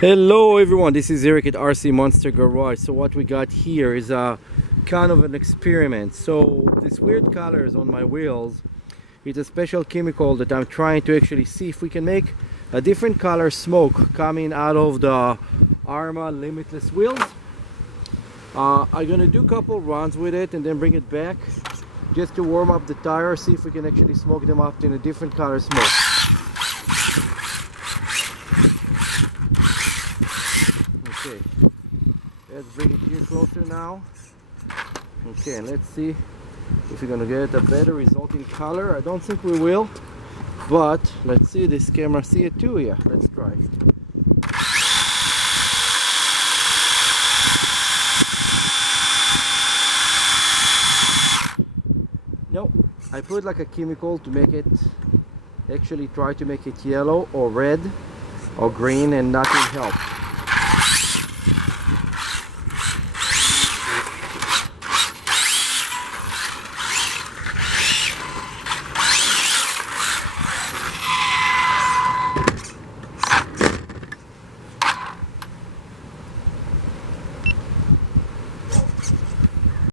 Hello everyone, this is Eric at RC Monster Garage. So what we got here is a kind of an experiment. So this weird colors on my wheels, it's a special chemical that I'm trying to actually see if we can make a different color smoke coming out of the Arrma limitless wheels. I'm gonna do a couple runs with it and then bring it back just to warm up the tire, see if we can actually smoke them up in a different color smoke. Okay, let's bring it here closer now. Okay, and let's see if we're gonna get a better resulting color. I don't think we will, but let's see. This camera see it too. Yeah, let's try. No, I put like a chemical to make it actually try to make it yellow or red or green, and nothing helped.